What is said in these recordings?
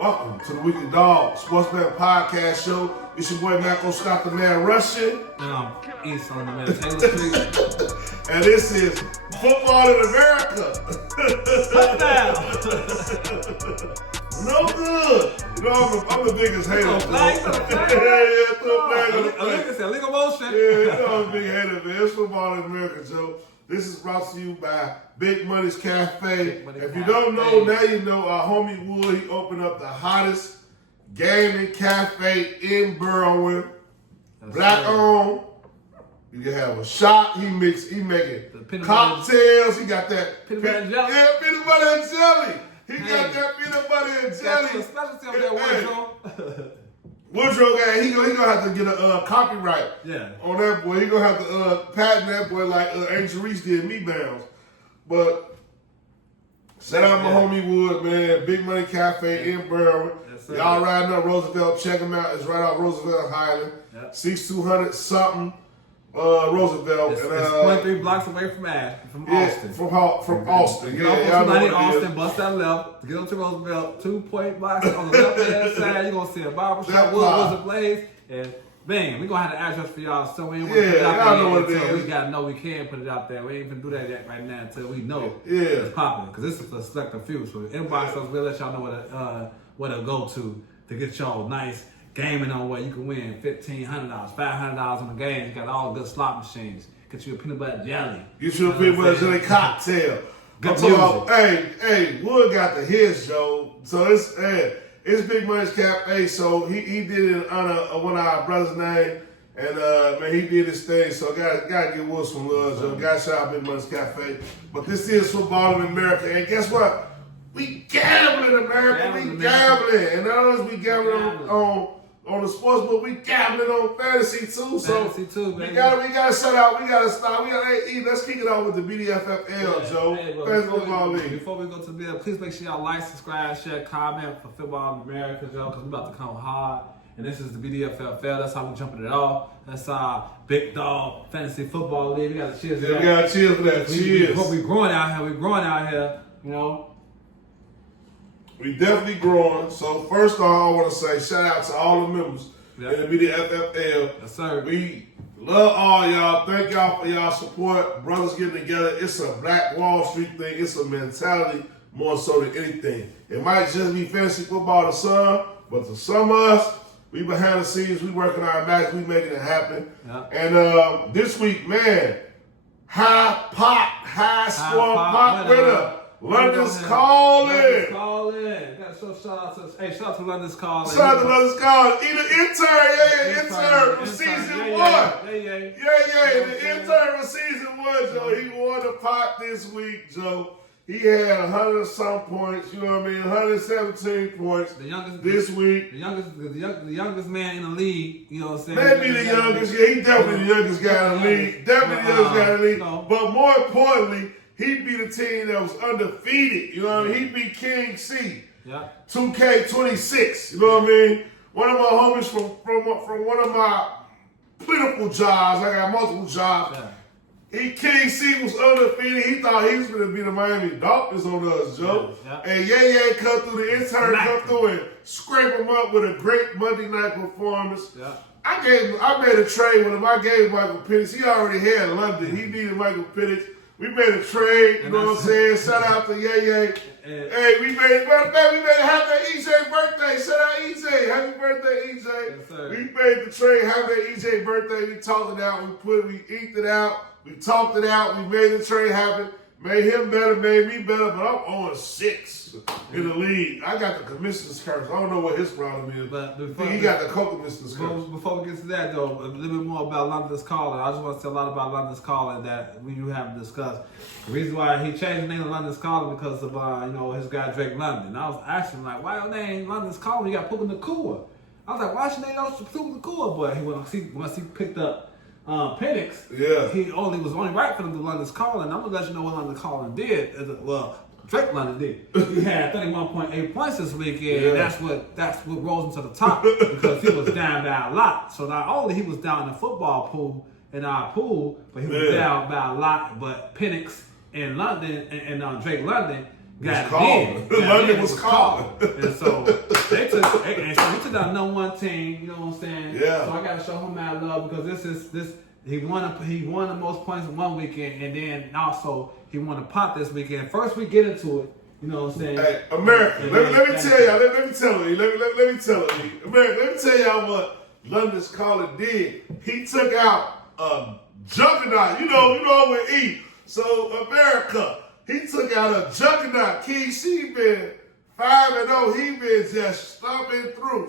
Welcome to the Weekly Dog Sportsman Podcast Show. It's your boy Marco Scott, the man Russian. East on the man Taylor Street. And this is Football in America. No good. You know, I'm the biggest hater. Throw a flag on the flag. Yeah, throw a flag on the flag. It's a legal motion. Yeah, you know I'm a big hater, man. It's Football in America, Joe. This is brought to you by Big Money's Cafe. If you don't know, now you know. Our homie Wood, he opened up the hottest gaming cafe in Berwyn. Black owned. You can have a shot. He making cocktails. He got that peanut butter and jelly. Yeah, peanut butter and jelly. He got that peanut butter and jelly. Got specialty on that Woodrow. Woodrow guy, he gonna have to get a copyright on that boy. He gonna have to patent that boy like Angel Reese did Me Bounds. But shout out my homie Wood, man. Big Money Cafe in Berwyn. Y'all riding up Roosevelt, check him out. It's right off Roosevelt Highland. 6200 something Roosevelt. It's 23 blocks away from Austin. From Austin. Get off of Austin, bust that left, get up to Roosevelt, 2 blocks on the left-hand side. You're going to see a barbershop, Wood was a place, and bam, we're going to have the address for y'all. So we ain't want to put it out there until we got to know we can put it out there. We ain't even do that yet right now until we know it's popping. Because this is a selective few. So inbox us, we'll let y'all know where to go to get y'all nice gaming on where you can win $1,500, $500 on the game. You got all good slot machines. Get you a peanut butter jelly. Get you a peanut butter jelly cocktail. Hey, Wood got the hits, Joe. So it's Big Money's Cafe. So he did it in honor of one of our brothers' name. And man, he did his thing. So gotta give Wood some love, Joe. Gotta shout out Big Money's Cafe. But this is Football in America. And guess what? We gambling in America. We gambling. And not only is we gambling on the sports, but we gambling on fantasy too. Fantasy too, baby. We gotta shut out. We gotta stop. Let's kick it off with the BDFFL, Joe. Fantasy Football League. Before we go to the BDFFL, please make sure y'all like, subscribe, share, comment for Football in America, Joe, because we're about to come hard. And this is the BDFFL. That's how we're jumping it off. That's our Big Dog Fantasy Football League. We got to cheers for that. We got to cheers for that. Cheers. We're growing out here. You know. We definitely growing. So first off, I want to say shout out to all the members in the BDFFL. Yes, sir. We love all y'all. Thank y'all for y'all support. Brothers getting together. It's a Black Wall Street thing. It's a mentality more so than anything. It might just be fantasy football to some, but to some of us, we behind the scenes. We working our backs. We making it happen. Yeah. And this week, man, high score pop winner. London's calling. Shout out to London's calling. Shout out to London's calling. Intern from season 1. The intern from season 1, Joe. He won the pot this week, Joe. He had 100 some points. You know what I mean? 117 points. The youngest this week. The youngest man in the league. You know what I'm saying? Maybe the youngest. Yeah, he definitely the youngest guy in the league. Definitely the youngest guy in the league. No. But more importantly, he beat a team that was undefeated. You know what I mean? He beat King C. 2K26. You know what I mean? One of my homies from one of my plentiful jobs. I got multiple jobs. King C was undefeated. He thought he was going to be the Miami Dolphins on us, Joe. And Ye come through, the intern come through and scrape him up with a great Monday night performance. I made a trade with him. I gave Michael Penix. He already had London. He needed Michael Penix. We made a trade, you know what I'm saying? Shout out to Ye. Hey, we made happy EJ birthday. Shout out EJ. Happy birthday, EJ. Yes, sir. We made the trade, happy EJ birthday. We talked it out. We inked it out. We talked it out. We made the trade happen. Made him better, made me better, but I'm on 6 in the league. I got the commissioner's curse. I don't know what his problem is. But he got the co-commissioner's curse. Before we get to that, though, a little bit more about London's calling. I just want to say a lot about London's calling that we haven't discussed. The reason why he changed the name of London's calling because of his guy Drake London. I was asking why your name London's calling? You got Puka Nakua. I was like, why should they know Puka Nakua? But once he picked up Penix, he was only right for them to London's calling. I'm gonna let you know what London's calling did. Drake London did. He had 31.8 points this weekend, and that's what rose him to the top because he was down by a lot. So not only he was down in the football pool in our pool, but he was down by a lot. But Penix and London and Drake London got calling. it in. London was calling. And so they took, and so we took out number one team. You know what I'm saying? Yeah. So I got to show him mad love because this. He won the most points in one weekend, and then also he won a pot this weekend. First we get into it. You know what I'm saying? Hey, America, let me tell y'all. Let me tell you. Let me tell you. America, let me tell y'all what London's Calling did. He took out a juggernaut. You know with E. So America, he took out a juggernaut. King C been 5-0. He been just stomping through.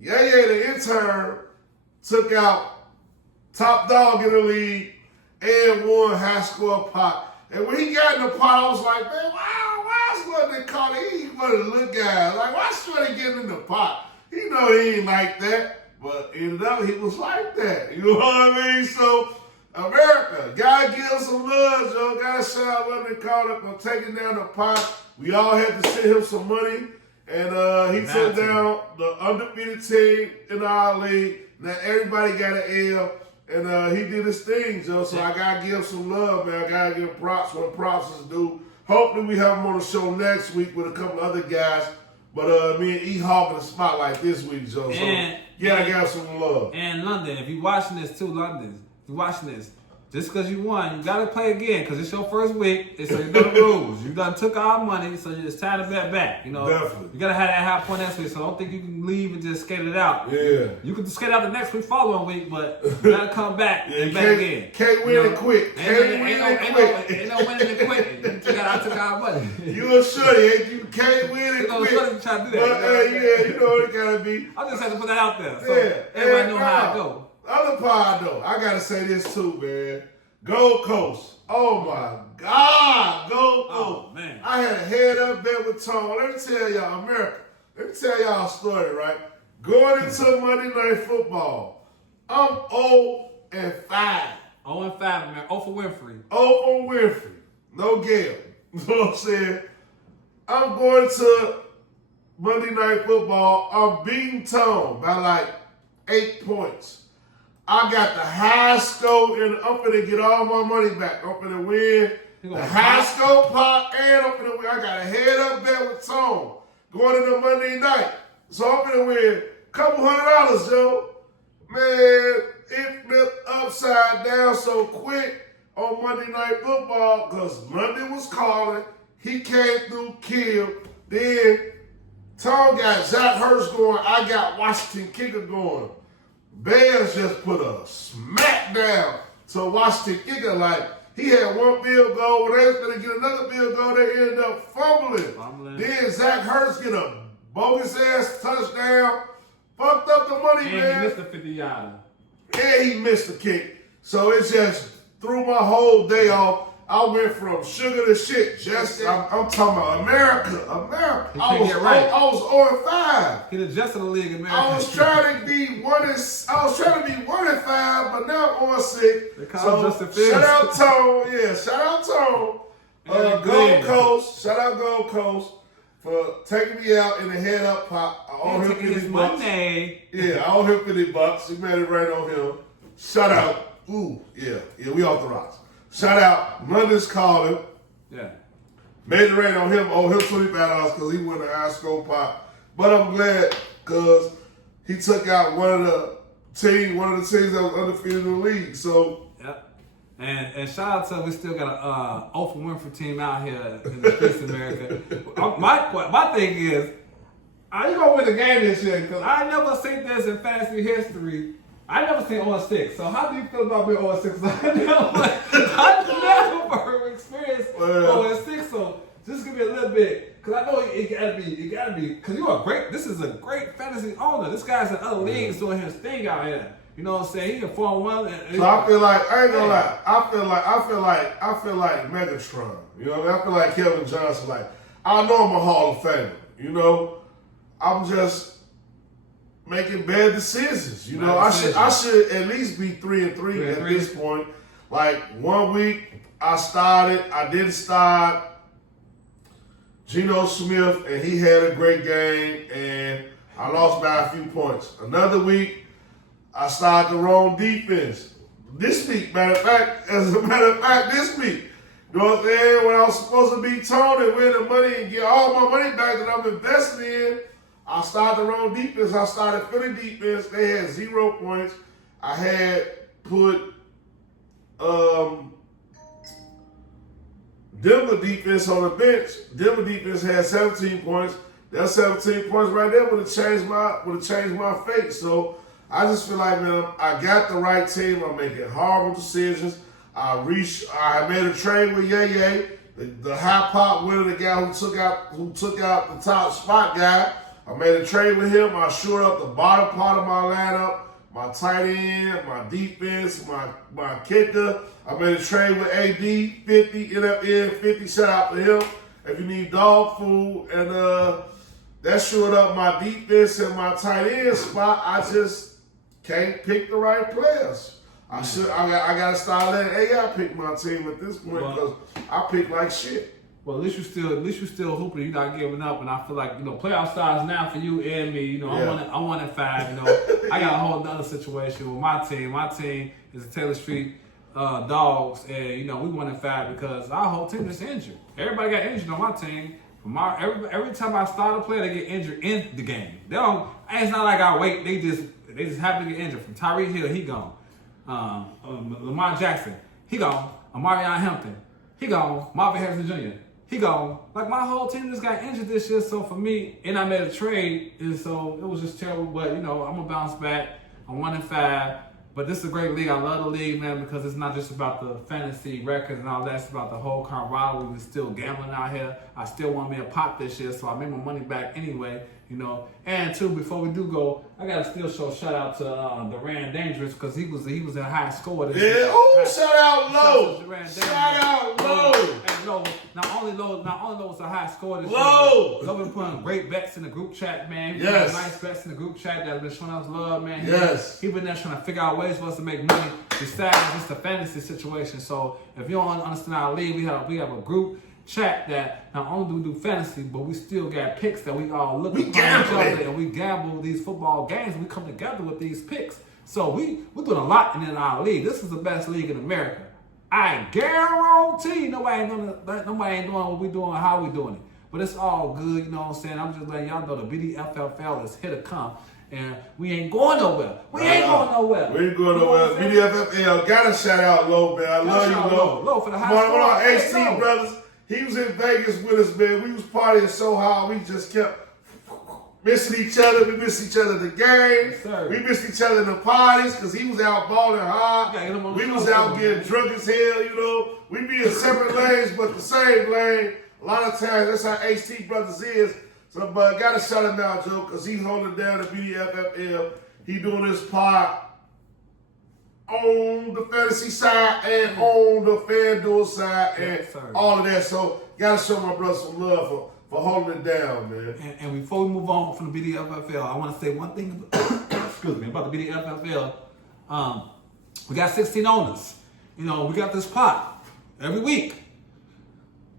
Yeah, the intern took out top dog in the league and won high score pot. And when he got in the pot, I was like, man, why is London Calling? He ain't one of the little guys. Like, why should he get in the pot? He know he ain't like that, but ended up he was like that. You know what I mean? So, America, gotta give some love, Joe. Gotta shout out London Calling for taking down the pot. We all had to send him some money. And he took down the undefeated team in our league. Now everybody got an L, and he did his thing, Joe. So I gotta give some love, man. I gotta give props when props is due. Hopefully we have him on the show next week with a couple other guys. But me and E hogging the spotlight this week, Joe. So I got some love. And London, if you're watching this too, London, if you're watching this, just because you won, you got to play again because it's your first week. So you know the rules. You done took our money, so it's time to bet back. You know, definitely. You got to have that high point next week, so I don't think you can leave and just skate it out. Yeah. You can skate out the next week, following week, but you got to come back and bet again. Can't win it quick. Ain't no winning it quick. I took our money. You a shorty, ain't you? Can't win it quick. Shorty try to do that. But you know what it got to be. I just had to put that out there so everybody know how it go. Other part though, I gotta say this too, man. Gold Coast. Oh my God, Gold Coast. Oh man. I had a head up bet with Tom. Let me tell y'all, America. Let me tell y'all a story, right? Going into Monday Night Football, I'm 0-5. 0-5, man. 0 for Winfrey. 0 for Winfrey. No Gale. You know what I'm saying? I'm going to Monday Night Football. I'm beating Tom by like 8 points. I got the high score, and I'm finna get all my money back. I'm finna win the high score pot, and I'm finna win. I got a head up bet with Tom going into Monday night. So I'm finna win a couple $100, Joe. Man, it flipped upside down so quick on Monday Night Football because London was calling. He came through, killed. Then Tom got Zach Hurst going. I got Washington Kicker going. Bears just put a smack down to Washington Kicker. Like, he had one field goal. When they was going to get another field goal, they ended up fumbling. Then Zach Hurst get a bogus-ass touchdown. Fucked up the money, man. And he missed the 50-yarder. And he missed the kick. So it just threw my whole day off. I went from sugar to shit. I'm talking about America. I was 0-5. He adjusted the league, America. I was trying to be 1-5, but now I'm 0-6. So shout out Tone. Yeah, shout out Tone. Gold Coast. Shout out Gold Coast for taking me out in the head up pop. I owe him $50. Money. Yeah, I owe him $50. He made it right on him. Shout out. Ooh, yeah, we off the rocks. Shout out, London's Calling. Yeah. Made it rain on him. Owe him $25 because he won the high score pot. But I'm glad because he took out one of the teams that was undefeated in the league. So. Yep. And shout out to we still got a 0 for Winfrey team out here in the streets of America. My thing is, are you gonna win the game this year? Because I never seen this in fantasy history. I never seen 0-6. So how do you feel about being 0-6? I never experienced 0-6. So just give me a little bit, because I know it gotta be, because this is a great fantasy owner. This guy's in other leagues doing his thing out here. You know what I'm saying? He can form one. So I feel like, I ain't gonna lie, I feel like Megatron. You know what I mean? I feel like Kevin Johnson. Like, I know I'm a Hall of Famer. You know, I'm just making bad decisions. You know, I should at least be 3-3 at this point. Like 1 week I didn't start Geno Smith and he had a great game and I lost by a few points. Another week I started the wrong defense. this week, as a matter of fact, this week. You know what I'm saying? When I was supposed to be told and win the money and get all my money back that I'm investing in, I started the wrong defense. I started Philly defense. They had 0 points. I had put Denver defense on the bench. Denver defense had 17 points. That 17 points right there would have changed my fate. So I just feel like, man, I got the right team. I'm making horrible decisions. I made a trade with Ye, the high pop winner, the guy who took out the top spot guy. I made a trade with him. I shored up the bottom part of my lineup, my tight end, my defense, my kicker. I made a trade with AD, 50, NFN, 50. Shout out to him. If you need dog food, and that shored up my defense and my tight end spot. I just can't pick the right players. I gotta start letting AI pick my team at this point because I pick like shit. Well, at least you still hooping. You're not giving up, and I feel like playoff stars now for you and me. I won at 5. I got a whole other situation with my team. My team is the Taylor Street Dogs, and we won at 5 because our whole team is injured. Everybody got injured on my team. Every time I start a player, they get injured in the game. They don't. It's not like I wait. They just happen to get injured. From Tyreek Hill, he gone. Lamar Jackson, he gone. Amarion Hampton, he gone. Marvin Harrison Jr., he gone. Like, my whole team just got injured this year. So for me, and I made a trade, and so it was just terrible. But I'm gonna bounce back. I'm 1-5. But this is a great league. I love the league, man, because it's not just about the fantasy records and all that. It's about the whole camaraderie. We're still gambling out here. I still want me a pot this year, so I made my money back anyway. And two, before we do go, I gotta still shout out to Duran Dangerous because he was a high scorer this year. Oh, shout out Low. Shout out Low. And Low, not only Low was a high scorer this year. Low been putting great bets in the group chat, man. Yes. Nice bets in the group chat that have been showing us love, man. Yes. He been there trying to figure out ways for us to make money besides just a fantasy situation. So if you don't understand our league, we have a group chat that not only do we do fantasy, but we still got picks that we all look at each other and we gamble these football games and we come together with these picks. So we're doing a lot in our league. This is the best league in America. I guarantee nobody ain't doing what we doing or how we doing it. But it's all good, you know what I'm saying? I'm just letting y'all know the BDFFL is here to come. And we ain't going nowhere. We ain't going nowhere. BDFFL, gotta shout out Low, man. I love you, Low. Low for the high One of our score. HT brothers. He was in Vegas with us, man. We was partying so hard, we just kept missing each other. We missed each other at the games. Yes, we missed each other in the parties because he was out balling hard. We was out getting drunk as hell, We be in separate lanes, but the same lane. A lot of times, that's how HT Brothers is. So, but gotta shout him out, Joe, because he's holding down the BDFFL. He doing his part on the fantasy side and on the FanDuel side and all of that. So, gotta show my brother some love for holding it down, man. And before we move on from the BDFFL, I want to say one thing about the BDFFL. We got 16 owners. We got this pot every week.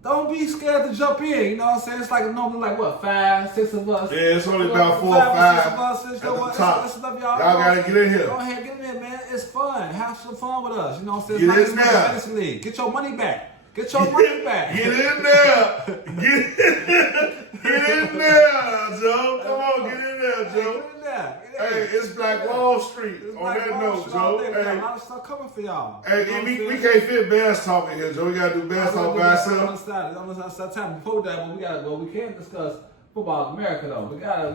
Don't be scared to jump in, you know what I'm saying? It's like normally 5, 6 of us. Yeah, it's only about 4 or 5 at the top. Y'all gotta get in here. Go ahead, get in there, man. It's fun. Have some fun with us. You know what I'm saying? Get it's in like there. Fantasy League. Get your money back. Get your money back. Get in there. Get in there, Joe. Come on, get in there, Joe. Get in there. Hey, it's Black Wall Street. On that note, Joe. Hey, a lot of stuff coming for y'all. Hey, we can't fit bass talk in here, Joe. We gotta do bass talk by ourselves. I'm gonna time before that, but we can't discuss football in America though. We gotta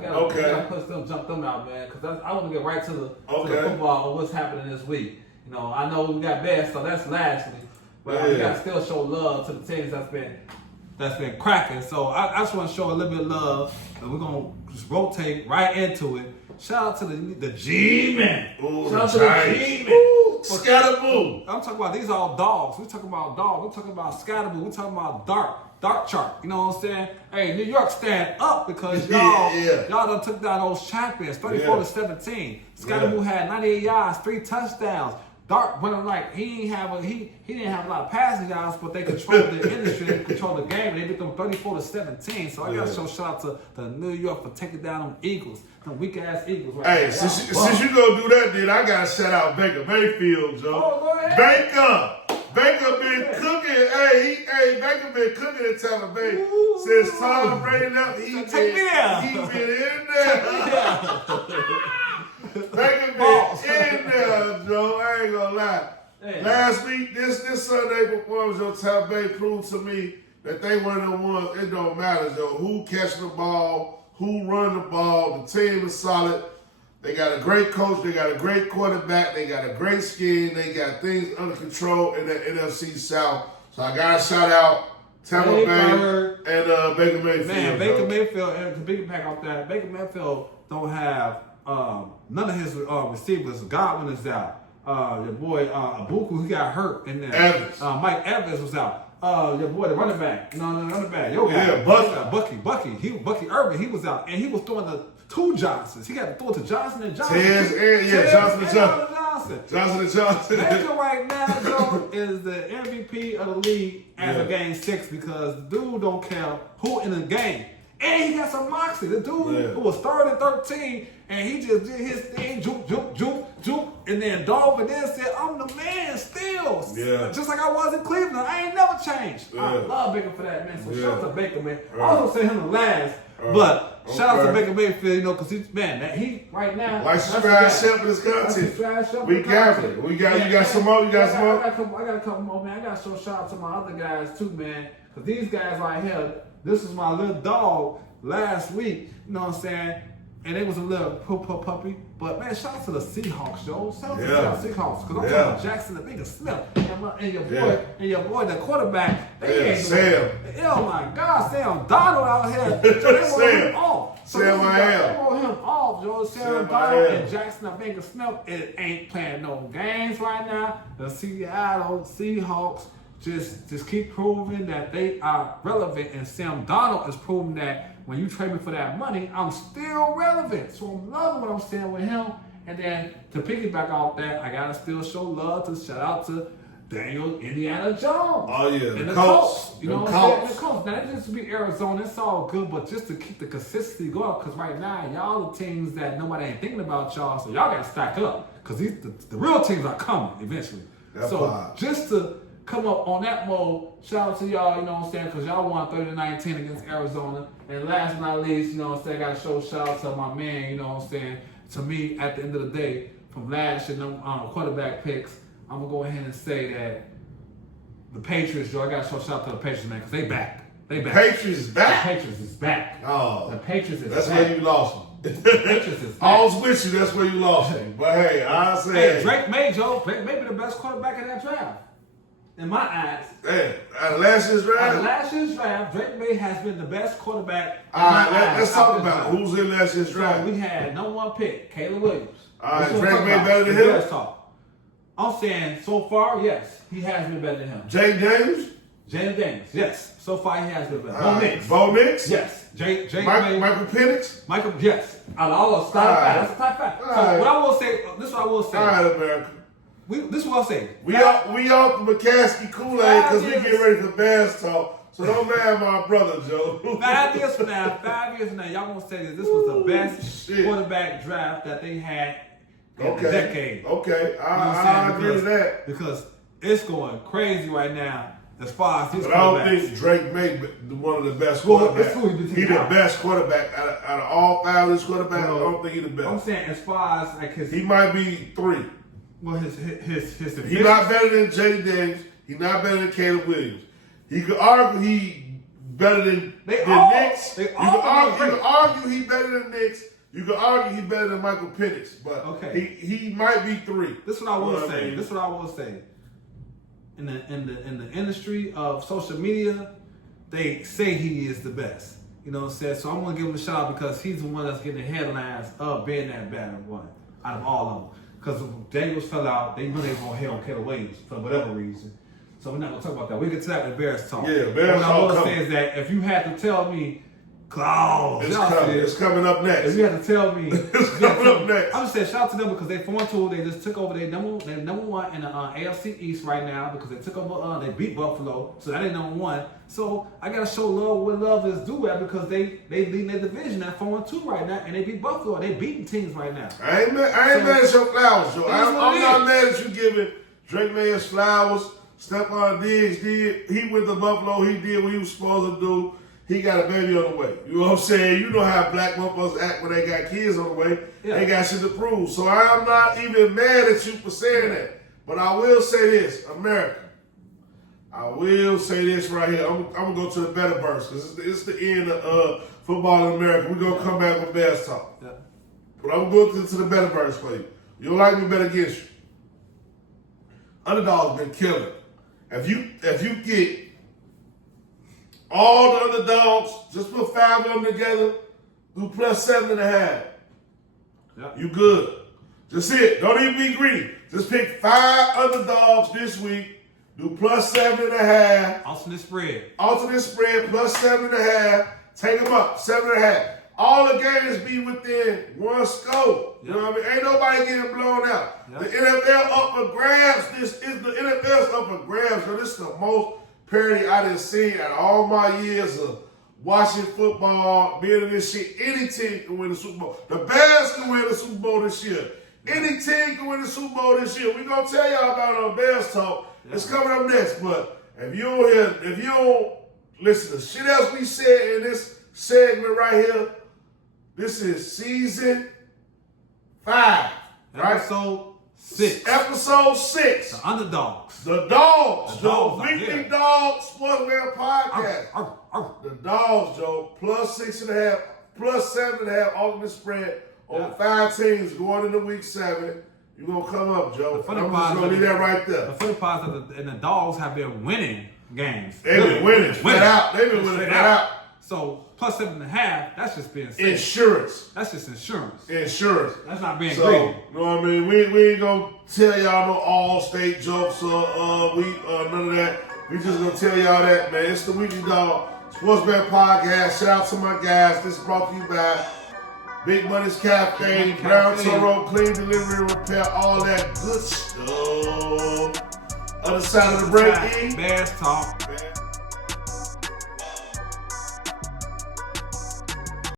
jump them out, man. Because I want to get right to the football and what's happening this week. I know we got bass, so that's lastly, but we gotta still show love to the teams that's been cracking. So I just want to show a little bit of love, and we're gonna just rotate right into it. Shout out to the G-Man. Shout out to the G-Man. Scatterboo. I'm talking about these all dogs. We're talking about dogs. We're talking about Scatterboo. We're talking about dark chart. You know what I'm saying? Hey, New York stand up because y'all done took down those champions, 34-17. Scatterboo had 98 yards, 3 touchdowns. Dark running like he didn't have a lot of passing yards, but they controlled the industry, they controlled the game, and they beat them 34-17. So I gotta show shout out to the New York for taking down them Eagles, them weak ass Eagles. Right hey, since you gonna do that, then I gotta shout out Baker Mayfield, Joe. Oh, go ahead. Baker been cooking. Baker been cooking in Tampa Bay since Tom Brady left. He been in there. Baker been in there, Joe. I ain't gonna lie. Hey. Last week, this Sunday performance, Joe, Tampa Bay proved to me that they one of the ones. It don't matter, Joe. Who catching the ball, who run the ball. The team is solid. They got a great coach. They got a great quarterback. They got a great scheme. They got things under control in the NFC South. So I got to shout out Tampa Bay and Baker Mayfield. Man, Baker Mayfield, and to piggyback off that, Baker Mayfield don't have none of his receivers. Godwin is out. Your boy Abuku, he got hurt in there. Evans. Mike Evans was out. Your boy, the running back. No, the running back. Yo, yeah, Bucky. Bucky Irvin, he was out. And he was throwing the two Johnsons. He got to throw it to Johnson and Johnson. Johnson and Johnson. Baker right now, Joe, is the MVP of the league as a game 6 because the dude don't care who in the game. And he got some moxie. The dude who was 3rd and 13, and he just did his thing, juke. And then Dolphin then said, I'm the man still. Yeah. Just like I was in Cleveland. I ain't never changed. Yeah. I love Baker for that, man. So shout out to Baker, man. I was going to say him the last, but shout out to Baker Mayfield, you know, because he's, man, he right now. Like subscribe, share for this content. We got it. You got some more? I got a couple more, man. I got to show shout out to my other guys, too, man. Because these guys right here, this was my little dog last week, you know what I'm saying? And it was a little puppy. But man, shout out to the Seahawks, yo. Shout out to the Seahawks. Because I'm talking about Jackson, the biggest Smith, and your boy, the quarterback. They ain't Sam. Oh my God, Sam Donald out here. So they want him off. They want him off, yo. Sam Donald and Jackson, the biggest Smith, it ain't playing no games right now. The Seattle Seahawks just keep proving that they are relevant, and Sam Donald is proving that when you trade me for that money, I'm still relevant. So I'm loving what I'm saying with him. And then to piggyback off that, I gotta still show love to shout out to Daniel Indiana Jones. Oh yeah, and the Colts. You know what I'm saying? The Colts. Now it just to be Arizona, it's all good, but just to keep the consistency going, because right now y'all the teams that nobody ain't thinking about y'all, so y'all gotta stack up, because the real teams are coming eventually. Just to come up on that mode, shout out to y'all, you know what I'm saying, because y'all won 30-19 against Arizona. And last but not least, you know what I'm saying, I got to show shout out to my man, you know what I'm saying. To me, at the end of the day, from last year, quarterback picks, I'm going to go ahead and say that the Patriots, Joe, I got to show shout out to the Patriots, man, because they back. Patriots is back? The Patriots is back. Oh. The Patriots is back. That's where you lost them. The Patriots is back. I was with you, that's where you lost them. But hey, I say. Hey, Drake May, Joe. Drake may be the best quarterback in that draft. In my eyes. Hey, out of last year's draft? Drake May has been the best quarterback. All right, let's talk about who's in last year's draft. So we had number 1 pick, Caleb Williams. All right, Drake May better than him? Let's talk. I'm saying so far, yes, he has been better than him. Jay Daniels? Jaden Daniels, yes. So far, he has been better. Bo Nix? Yes. Michael Penix? Michael, yes. Out of all the that's a top 5. So what I will say, this is what I will say. All right, America. This is what I'll say. We off the McCaskey Kool-Aid because we get ready for Bears talk. So don't mad my brother, Joe. 5 years from now, y'all gonna say that this was the best quarterback draft that they had in a decade. Okay, I agree with that. Because it's going crazy right now as far as these quarterbacks. But I don't think Drake may be one of the best quarterbacks. He's the best quarterback out of all 5 of these quarterbacks. I don't think he's the best. I'm saying as far as like his, he might be 3. Well, his he's not better than Jaden Daniels. He's not better than Caleb Williams. You could argue he better than Knicks. You could argue he better than Knicks. You could argue he better than Michael Penix. But he might be 3. This is what I will say. This is what I will say. In the industry of social media, they say he is the best. You know what I'm saying? So I'm gonna give him a shout out because he's the one that's getting the headlines of being that better one out of all of them. Because Daniels fell out, they really going to hit on Caleb Williams for whatever reason. So we're not going to talk about that. We'll get to that with Bears talk. Yeah, Bears talk. What I will say is that if you had to tell me Claws. It's coming up next. If you had to tell me, It's coming up next. I'm just saying shout out to them because they 4-2. They just took over. They number one in the AFC East right now because they took over. They beat Buffalo, so that ain't number one. So I gotta show love where love is due at because they lead their division at 4-2 right now, and they beat Buffalo. They beating teams right now. I ain't mad at your flowers, Joe. I'm not mad at you giving Drake May his flowers. Stephon Diggs did. He went to Buffalo. He did what he was supposed to do. He got a baby on the way. You know what I'm saying? You know how black motherfuckers act when they got kids on the way. Yeah. They got shit to prove. So I am not even mad at you for saying that. But I will say this, America. I will say this right here. I'm going to go to the better verse because it's the end of football in America. We're going to come back with Bears talk. Yeah. But I'm going to go to the better verse for you. You don't like me, bet against you. Underdog's been killing. If you get all the underdogs, just put 5 of them together, do plus 7.5. Yep. You good. Just it. Don't even be greedy. Just pick 5 underdogs this week, do plus 7.5. Alternate spread plus 7.5. Take them up, 7.5. All the games be within one score. Yep. You know what I mean? Ain't nobody getting blown out. Yep. The NFL up for grabs. The NFL's up for grabs. So this is the most parity I done seen in all my years of watching football, being in this shit. Any team can win the Super Bowl. The Bears can win the Super Bowl this year. Any team can win the Super Bowl this year. We're gonna tell y'all about it on Bears Talk. Yeah. It's coming up next. But if you don't listen to shit else we said in this segment right here, this is season 5. Right? Episode 6. The underdogs. The dogs, Joe. Weekly Dog Sportswear Podcast. The dogs, Joe. Plus 6.5, plus 7.5 ultimate spread on 5 teams going into week 7. You're going to come up, Joe. I'm just going to leave that right there. The funny part is that the dogs have been winning games. They've been winning flat out. They've been winning flat out. So plus 7.5, that's just being safe. Insurance. That's just insurance. Insurance. That's not being greedy. You know what I mean? We ain't gonna tell y'all no all-state jokes or none of that. We just gonna tell y'all that, man. It's the Weekly Dog Sports Bet Podcast. Shout out to my guys. This is brought to you by Big Money's Cafe, Brown Toro, Clean Delivery Repair, all that good stuff. Other side of the break, Bears Talk.